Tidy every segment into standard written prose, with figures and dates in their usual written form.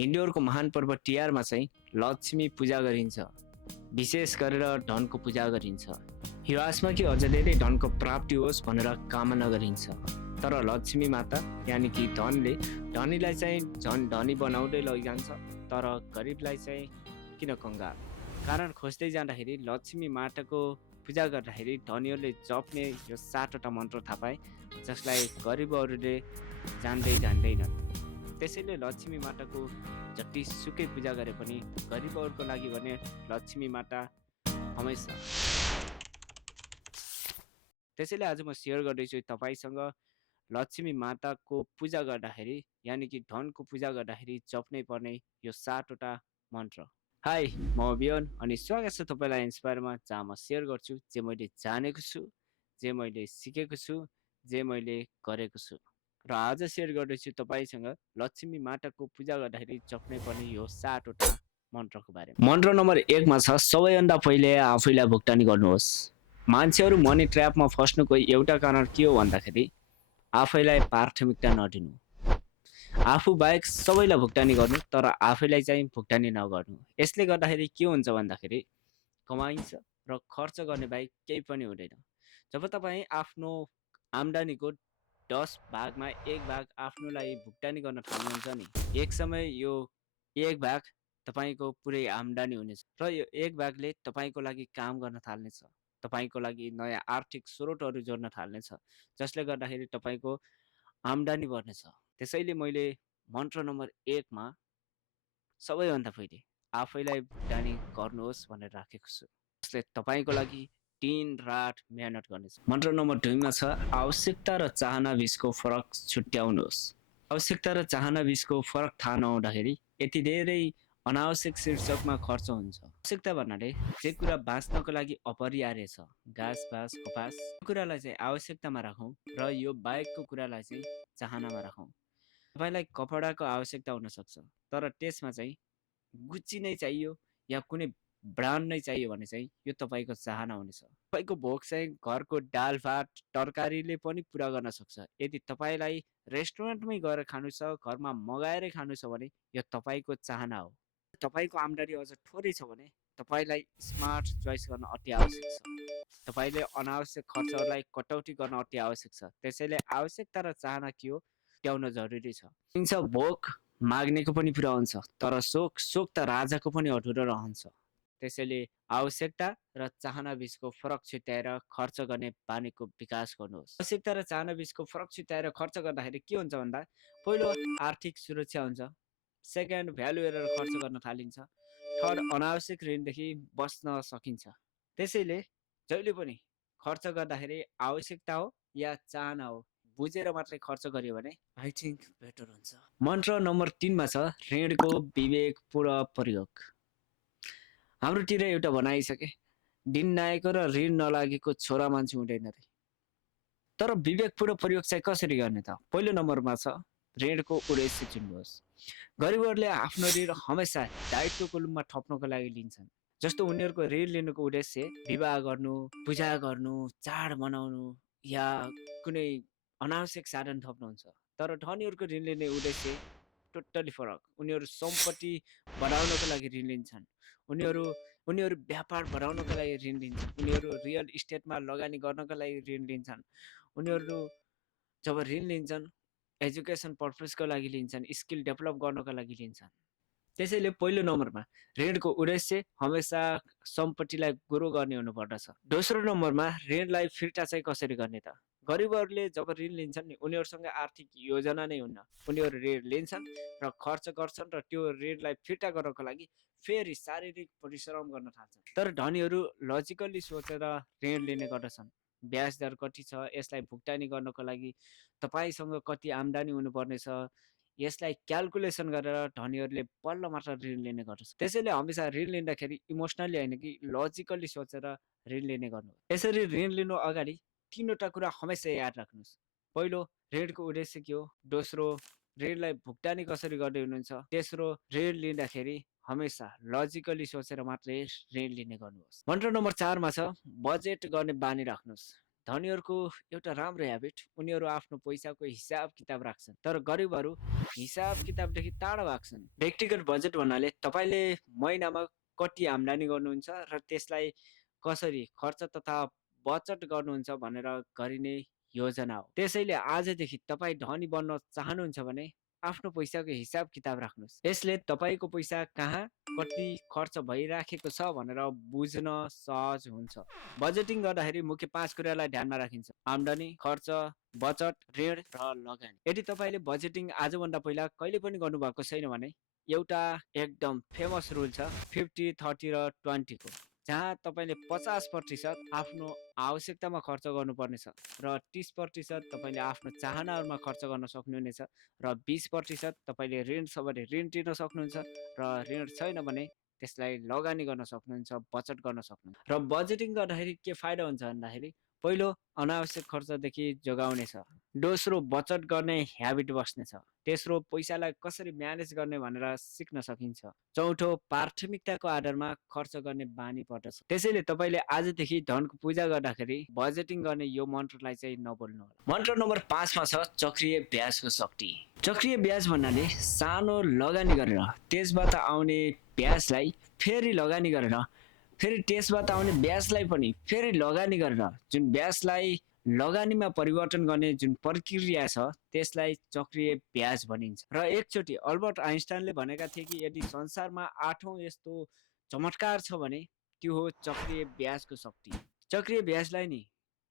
हिन्दूहरूको महान पर्व तिहारमा चाहिँ लक्ष्मी पूजा गरिन्छ। विशेष गरेर धनको पूजा गरिन्छ। यो आशमा कि अझ धेरै धनको प्राप्ति होस् भनेर कामना गरिन्छ। तर लक्ष्मी माता यानि कि धनले धनीलाई चाहिँ झन् धनी बनाउँदै लैजान्छ, तर गरिबलाई चाहिँ किन कङ्गाल? कारण खोज्दै जाँदाखेरि लक्ष्मी माताको पूजा गर्दाखेरि धनीहरूले जप्ने यो 7वटा मन्त्र थाहा पाए, जसलाई गरिबहरूले जान्दैनन्। त्यसैले लक्ष्मी माताको जति सुकै पूजा गरे पनि गरिबहरूको लागि भने लक्ष्मी माता हमेसा। त्यसैले आज म सेयर गर्दैछु तपाईँसँग लक्ष्मी माताको पूजा गर्दाखेरि यानि कि धनको पूजा गर्दाखेरि जप्नै पर्ने यो 7वटा मन्त्र। हाई, म अभियान अनि स्वागत छ तपाईँलाई इन्स्पायरमा, जहाँ म सेयर गर्छु जे मैले जानेको छु, जे मैले सिकेको छु, जे मैले गरेको छु। र आज सेयर गर्दैछु तपाईँसँग लक्ष्मी माताको पूजा गर्दाखेरि जप्नै पर्ने यो 7वटा मन्त्रको बारेमा। मन्त्र नम्बर 1 मा छ, सबैभन्दा पहिले आफैलाई भुक्तानी गर्नुहोस्। मान्छेहरू मनी ट्र्यापमा फस्नुको एउटा कारण के हो भन्दाखेरि आफैलाई प्राथमिकता नदिनु। आफू बाहेक सबैलाई भुक्तानी गर्नु, तर आफैलाई चाहिँ भुक्तानी नगर्नु। यसले गर्दाखेरि के हुन्छ भन्दाखेरि कमाइन्छ र खर्च गर्ने बाहेक केही पनि हुँदैन। जब तपाईँ आफ्नो आम्दानीको 10 भागमा 1 भाग आफ्नो लागि भुक्तानी गर्न थाल्नुहुन्छ नि, एक समय यो 1 भाग तपाईँको पुरै आम्दानी हुनेछ र यो 1 भागले तपाईँको लागि काम गर्न थाल्नेछ। तपाईँको लागि नयाँ आर्थिक स्रोतहरू जोड्न थाल्नेछ, जसले गर्दाखेरि तपाईँको आम्दानी बढ्नेछ। त्यसैले मैले मन्त्र नम्बर 1 मा सबैभन्दा पहिले आफैलाई भुक्तानी गर्नुहोस् भनेर राखेको छु, जसले तपाईँको लागि दिन रात मेहनत गर्नेछ। मन्त्र नम्बर 2 मा छ, आवश्यकता र चाहना बीचको फरक छुट्याउनुहोस्। आवश्यकता र चाहना बीचको फरक थाहा नहुँदाखेरि यति धेरै अनावश्यक शीर्षकमा खर्च हुन्छ। आवश्यकता भन्नाले जे कुरा बाँच्नको लागि अपरिहार्य छ, घाँस बाँस कपास, यो कुरालाई चाहिँ आवश्यकतामा राखौँ र यो बाहेकको कुरालाई चाहिँ चाहनामा राखौँ। तपाईँलाई कपडाको आवश्यकता हुनसक्छ, तर त्यसमा चाहिँ गुच्ची नै चाहियो या कुनै ब्रान्ड नै चाहियो भने चाहिँ यो तपाईँको चाहना हुनेछ। तपाईँको भोक चाहिँ घरको दाल भात तरकारीले पनि पुरा गर्न सक्छ। यदि तपाईँलाई रेस्टुरेन्टमै गएर खानु छ, घरमा मगाएरै खानु छ भने यो तपाईँको चाहना हो। तपाईँको आम्दानी अझ थोरै छ भने तपाईँलाई स्मार्ट चोइस गर्न अति आवश्यक छ। तपाईँले अनावश्यक खर्चहरूलाई कटौती गर्न अति आवश्यक छ। त्यसैले आवश्यकता र चाहना के हो ट्याउन जरुरी छ। भोक माग्नेको पनि पुरा हुन्छ, तर शोक त राजाको पनि अधुरो रहन्छ। त्यसैले आवश्यकता र चाहना बीचको फरक छुट्याएर खर्च गर्ने बानीको विकास गर्नुहोस्। आवश्यकता र चाहना बीचको फरक छुट्याएर खर्च गर्दाखेरि के हुन्छ भन्दा पहिलो आर्थिक सुरक्षा हुन्छ, सेकेन्ड भ्यालु हेरेर खर्च गर्न थालिन्छ, थर्ड अनावश्यक ऋणदेखि बच्न सकिन्छ। त्यसैले जहिले पनि खर्च गर्दाखेरि आवश्यकता हो या चाहना हो बुझेर मात्रै खर्च गरियो भने आई थिङ्क बेटर हुन्छ। मन्त्र नम्बर 3 मा छ, ऋणको विवेकपूर्ण प्रयोग। हाम्रोतिर एउटा भनाइ छ के, दिन नआएको र ऋण नलागेको छोरा मान्छे हुँदैन रे। तर विवेकपूर्ण प्रयोग चाहिँ कसरी गर्ने त? पहिलो नम्बरमा छ, ऋणको उद्देश्य चुन्नुहोस्। गरिबहरूले आफ्नो ऋण हमेसा दायित्वको रूपमा थप्नको लागि लिन्छन्। जस्तो उनीहरूको ऋण लिनुको उद्देश्य विवाह गर्नु, पूजा गर्नु, चाड मनाउनु या कुनै अनावश्यक साधन थप्नु हुन्छ। तर धनीहरूको ऋण लिने उद्देश्य टोटली फरक। उनीहरू सम्पत्ति बढाउनको लागि ऋण लिन्छन्, उनीहरू व्यापार बढाउनको लागि ऋण लिन्छन्, उनीहरू रियल इस्टेटमा लगानी गर्नको लागि ऋण लिन्छन्, उनीहरू जब ऋण लिन्छन् एजुकेसन पर्पजको लागि लिन्छन्, स्किल डेभलप गर्नको लागि लिन्छन्। त्यसैले पहिलो नम्बरमा ऋणको उद्देश्य हमेसा सम्पत्तिलाई ग्रो गर्ने हुनुपर्दछ। दोस्रो नम्बरमा ऋणलाई फिर्ता चाहिँ कसरी गर्ने त? गरिबहरूले जब ऋण लिन्छन् नि उनीहरूसँग आर्थिक योजना नै हुन्न। उनीहरू ऋण लिन्छन् र खर्च गर्छन् र त्यो ऋणलाई फिर्ता गर्नको लागि फेरि शारीरिक परिश्रम गर्न थाल्छन्। तर धनीहरू लजिकल्ली सोचेर ऋण लिने गर्दछन्। ब्याज दर कति छ, यसलाई भुक्तानी गर्नको लागि तपाईँसँग कति आम्दानी हुनुपर्ने छ, यसलाई क्यालकुलेसन गरेर धनीहरूले बल्ल मात्र ऋण लिने गर्दछ। त्यसैले हमेसा ऋण लिँदाखेरि इमोसनली होइन कि लजिकल्ली सोचेर ऋण लिने गर्नु। यसरी ऋण लिनु अगाडि 3वटा कुरा हमेसा याद राख्नुहोस्। पहिलो, ऋणको उद्देश्य के हो, दोस्रो, ऋणलाई भुक्तानी कसरी गर्दै हुनुहुन्छ, तेस्रो, ऋण लिँदाखेरि हमेसा लजिकली सोचेर मात्रै ऋण लिने गर्नुहोस्। मन्त्र नम्बर 4 मा छ, बजेट गर्ने बानी राख्नुहोस्। धनीहरूको एउटा राम्रो ह्याबिट, उनीहरू आफ्नो पैसाको हिसाब किताब राख्छन्, तर गरिबहरू हिसाब किताबदेखि टाढा भाग्छन्। व्यक्तिगत बजेट भन्नाले तपाईँले महिनामा कति आम्दानी गर्नुहुन्छ र त्यसलाई कसरी खर्च तथा बचत गर्नुहुन्छ भनेर गरिने योजना हो। त्यसैले आजदेखि तपाईँ धनी बन्न चाहनुहुन्छ भने आफ्नो पैसाको हिसाब किताब राख्नुहोस्। यसले तपाईँको पैसा कहाँ कति खर्च भइराखेको छ भनेर बुझ्न सहज हुन्छ। बजेटिङ गर्दाखेरि मुख्य 5 कुरालाई ध्यानमा राखिन्छ: आम्दानी, खर्च, बचत, ऋण र लगानी। यदि तपाईँले बजेटिङ आजभन्दा पहिला कहिले पनि गर्नुभएको छैन भने एउटा एकदम फेमस रुल छ 50 30 र 20 को, जहाँ तपाईँले 50% आफ्नो आवश्यकतामा खर्च गर्नुपर्नेछ र 30% तपाईँले आफ्नो चाहनाहरूमा खर्च गर्न सक्नुहुनेछ र 20% तपाईँले ऋण छ भने ऋण तिर्न सक्नुहुन्छ र ऋण छैन भने त्यसलाई लगानी गर्न सक्नुहुन्छ, बचत गर्न सक्नुहुन्छ। र बजेटिङ गर्दाखेरि के फाइदा हुन्छ भन्दाखेरि पहिलो अनावश्यक खर्चदेखि जोगाउनेछ, दोस्रो बचत गर्ने ह्याबिट बस्नेछ, तेस्रो पैसालाई कसरी म्यानेज गर्ने भनेर सिक्न सकिन्छ, चौथो प्राथमिकताको आधारमा खर्च गर्ने बानी पर्दछ। त्यसैले तपाईँले आजदेखि धनको पूजा गर्दाखेरि बजेटिङ गर्ने यो मन्त्रलाई चाहिँ नभुल्नु होला। मन्त्र नम्बर 5 मा छ चक्रीय ब्याजको शक्ति। चक्रीय ब्याज भन्नाले सानो लगानी गरेर त्यसबाट आउने ब्याजलाई फेरि लगानी गरेर फेरि त्यसबाट आउने ब्याजलाई पनि फेरि लगानी गरेर जुन ब्याजलाई लगानीमा परिवर्तन गर्ने जुन प्रक्रिया छ त्यसलाई चक्रीय ब्याज भनिन्छ। र एकचोटि अल्बर्ट आइन्स्टाइनले भनेका थिए कि यदि संसारमा 8औं यस्तो चमत्कार छ भने त्यो हो चक्रीय ब्याजको शक्ति। चक्रीय ब्याजलाई नि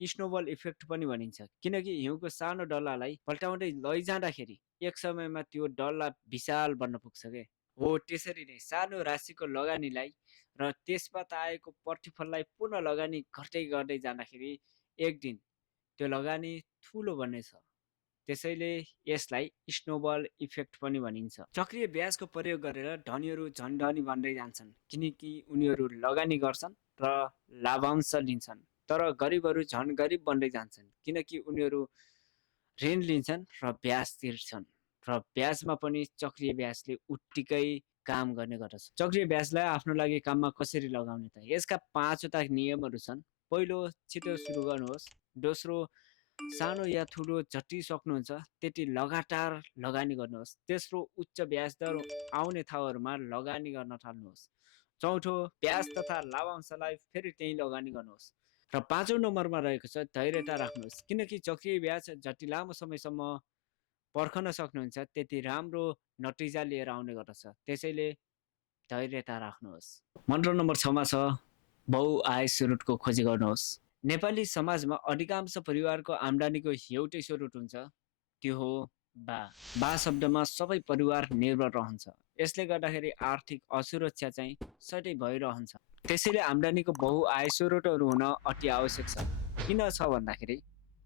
स्नोबल इफेक्ट पनि भनिन्छ, किनकि हिउँको सानो डल्लालाई पल्टाउँदै लैजाँदाखेरि एक समयमा त्यो डल्ला विशाल बन्न पुग्छ के। हो त्यसरी नै सानो राशिको लगानीलाई र त्यसबाट आएको प्रतिफललाई पुनः लगानी गर्दै जाँदाखेरि एक दिन त्यो लगानी ठुलो बन्नेछ। त्यसैले यसलाई स्नोबल इफेक्ट पनि भनिन्छ। चक्रीय ब्याजको प्रयोग गरेर धनीहरू झन् धनी बन्दै जान्छन्, किनकि उनीहरू लगानी गर्छन् र लाभांश लिन्छन्, तर गरिबहरू झन् गरिब बन्दै जान्छन्, किनकि उनीहरू ऋण लिन्छन् र ब्याज तिर्छन्, र ब्याजमा पनि चक्रीय ब्याजले उत्तिकै काम गर्ने गर्दछ। चक्रीय ब्याजलाई आफ्नो लागि काममा कसरी लगाउने त? यसका 5वटा नियमहरू छन्। पहिलो, छिटो सुरु गर्नुहोस्। दोस्रो, सानो या ठुलो जति सक्नुहुन्छ त्यति लगातार लगानी गर्नुहोस्। तेस्रो, उच्च ब्याज दर आउने ठाउँहरूमा लगानी गर्न थाल्नुहोस्। चौथो, ब्याज तथा लाभांशलाई फेरि त्यही लगानी गर्नुहोस्। र 5औं नम्बरमा रहेको छ धैर्यता राख्नुहोस्, किनकि चक्रीय ब्याज जति लामो समयसम्म पर्खन सक्नुहुन्छ त्यति राम्रो नतिजा लिएर आउने गर्दछ। त्यसैले धैर्यता राख्नुहोस्। मन्त्र नम्बर 6 मा छ बहुआय स्रोतको खोजी गर्नुहोस्। नेपाली समाजमा अधिकांश परिवारको आम्दानीको एउटै स्रोत हुन्छ, त्यो हो बा। बा शब्दमा सबै परिवार निर्भर रहन्छ। यसले गर्दाखेरि आर्थिक असुरक्षा चाहिँ सधैँ भइरहन्छ। त्यसैले आम्दानीको बहुआय स्रोतहरू हुन अति आवश्यक छ। किन छ भन्दाखेरि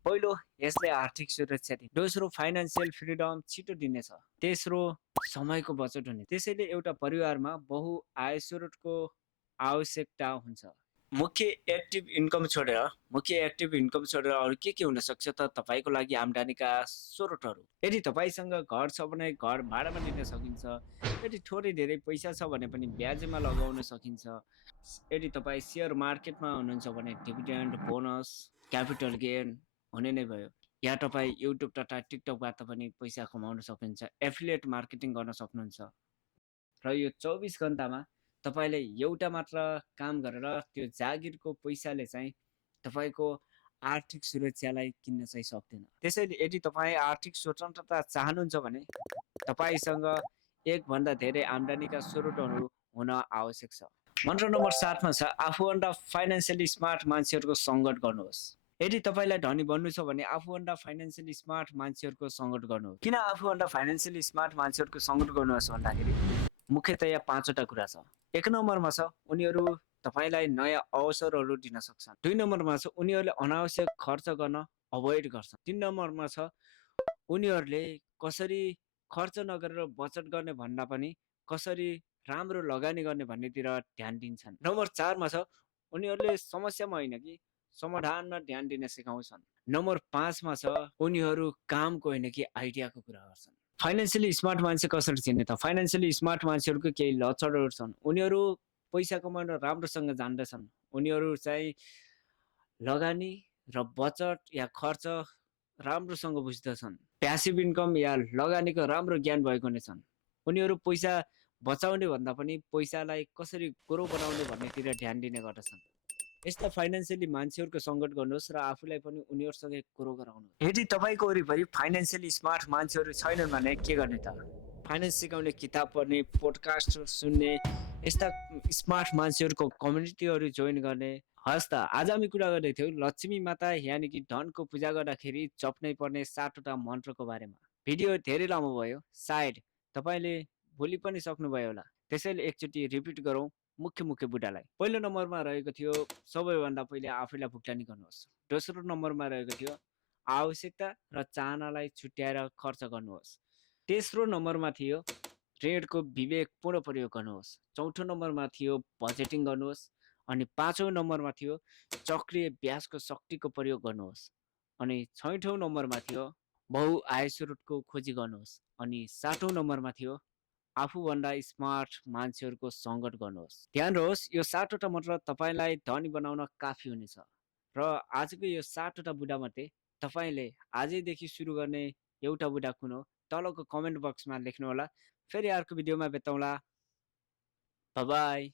पहिलो, यसले आर्थिक सुरक्षा दिन्छ। दोस्रो, फाइनान्सियल फ्रिडम छिटो दिनेछ। तेस्रो, समयको बचत हुने। त्यसैले एउटा परिवारमा बहुआय स्रोतको आवश्यकता हुन्छ। मुख्य एक्टिभ इन्कम छोडेर अरू के हुन सक्छ त तपाईँको लागि आम्दानीका स्रोतहरू? यदि तपाईँसँग घर छ भने घर भाडामा लिन सकिन्छ। यदि थोरै धेरै पैसा छ भने पनि ब्याजमा लगाउन सकिन्छ। यदि तपाईँ सेयर मार्केटमा हुनुहुन्छ भने डिभिडेन्ड, बोनस, क्यापिटल गेन हुने नै भयो। या तपाईँ युट्युब तथा टिकटकबाट पनि पैसा कमाउन सक्नुहुन्छ, एफिलिएट मार्केटिङ गर्न सक्नुहुन्छ। र यो 24 घण्टामा तपाईँले एउटा मात्र काम गरेर त्यो जागिरको पैसाले चाहिँ तपाईँको आर्थिक सुरक्षालाई किन्न चाहिँ सक्दैन। त्यसैले यदि तपाईँ आर्थिक स्वतन्त्रता चाहनुहुन्छ भने तपाईँसँग एकभन्दा धेरै आम्दानीका स्रोतहरू हुन आवश्यक छ। मन्त्र नम्बर 7 मा छ आफूभन्दा फाइनान्सियली स्मार्ट मान्छेहरूको सङ्गत गर्नुहोस्। यदि तपाईँलाई धनी बन्नु छ भने आफूभन्दा फाइनान्सियली स्मार्ट मान्छेहरूको सङ्गत गर्नुहोस्। किन आफूभन्दा फाइनान्सियली स्मार्ट मान्छेहरूको सङ्गत गर्नुहोस् भन्दाखेरि मुख्यतया 5वटा कुरा छ। 1 नम्बरमा छ उनीहरू तपाईँलाई नयाँ अवसरहरू दिन सक्छन्। 2 नम्बरमा छ उनीहरूले अनावश्यक खर्च गर्न अभोइड गर्छन्। 3 नम्बरमा छ उनीहरूले कसरी खर्च नगरेर बचत गर्ने भन्दा पनि कसरी राम्रो लगानी गर्ने भन्नेतिर ध्यान दिन्छन्। नम्बर 4 मा छ उनीहरूले समस्यामा होइन कि समाधानमा ध्यान दिन सिकाउँछन्। नम्बर 5 मा छ उनीहरू कामको होइन कि आइडियाको कुरा गर्छन्। फाइनान्सियली स्मार्ट मान्छे कसरी चिन्ने त? फाइनान्सियली स्मार्ट मान्छेहरूको केही लक्षणहरू छन्। उनीहरू पैसा कमाउन राम्रोसँग जान्दछन्। उनीहरू चाहिँ लगानी र बचत या खर्च राम्रोसँग बुझ्दछन्। प्यासिभ इन्कम या लगानीको राम्रो ज्ञान भएको हुनेछन्। उनीहरू पैसा बचाउने भन्दा पनि पैसालाई कसरी ग्रो बनाउने भन्नेतिर ध्यान दिने गर्दछन्। यस्ता फाइनेन्सियली मान्छेहरूको सङ्कट गर्नुहोस् र आफूलाई पनि उनीहरूसँगै ग्रो गराउनुहोस्। यदि तपाईँको वरिपरि फाइनेन्सियली स्मार्ट मान्छेहरू छैनन् भने के गर्ने त? फाइनेन्स सिकाउने किताब पढ्ने, पोडकास्ट सुन्ने, यस्ता स्मार्ट मान्छेहरूको कम्युनिटीहरू जोइन गर्ने। हस् त, आज हामी कुरा गर्दै थियौँ लक्ष्मी माता यानि कि धनको पूजा गर्दाखेरि जप्नै पर्ने 7वटा मन्त्रको बारेमा। भिडियो धेरै लामो भयो, सायद तपाईँले भुलि पनि सक्नुभयो होला। त्यसैले एकचोटि रिपिट गरौँ मुख्य मुख्य बुदालाई। पहिलो नम्बरमा रहेको थियो सबैभन्दा पहिले आफैलाई भुक्तानी गर्नुहोस्। दोस्रो नम्बरमा रहेको थियो आवश्यकता र चाहनालाई छुट्याएर खर्च गर्नुहोस्। तेस्रो नम्बरमा थियो ऋणको विवेकपूर्ण प्रयोग गर्नुहोस्। चौथो नम्बरमा थियो बजेटिङ गर्नुहोस्। अनि पाँचौँ नम्बरमा थियो चक्रिय ब्याजको शक्तिको प्रयोग गर्नुहोस्। अनि छैठौँ नम्बरमा थियो बहुआय स्रोतको खोजी गर्नुहोस्। अनि सातौँ नम्बरमा थियो आफूभन्दा स्मार्ट मान्छेहरूको सङ्कट गर्नुहोस्। ध्यान रहोस्, यो 7वटा मन्त्र तपाईँलाई धनी बनाउन काफी हुनेछ। र आजको यो 7वटा बुदामध्ये तपाईँले आजैदेखि सुरु गर्ने एउटा बुदा कुन हो तलको कमेन्ट बक्समा लेख्नुहोला। फेरि अर्को भिडियोमा भेटौँला। By by.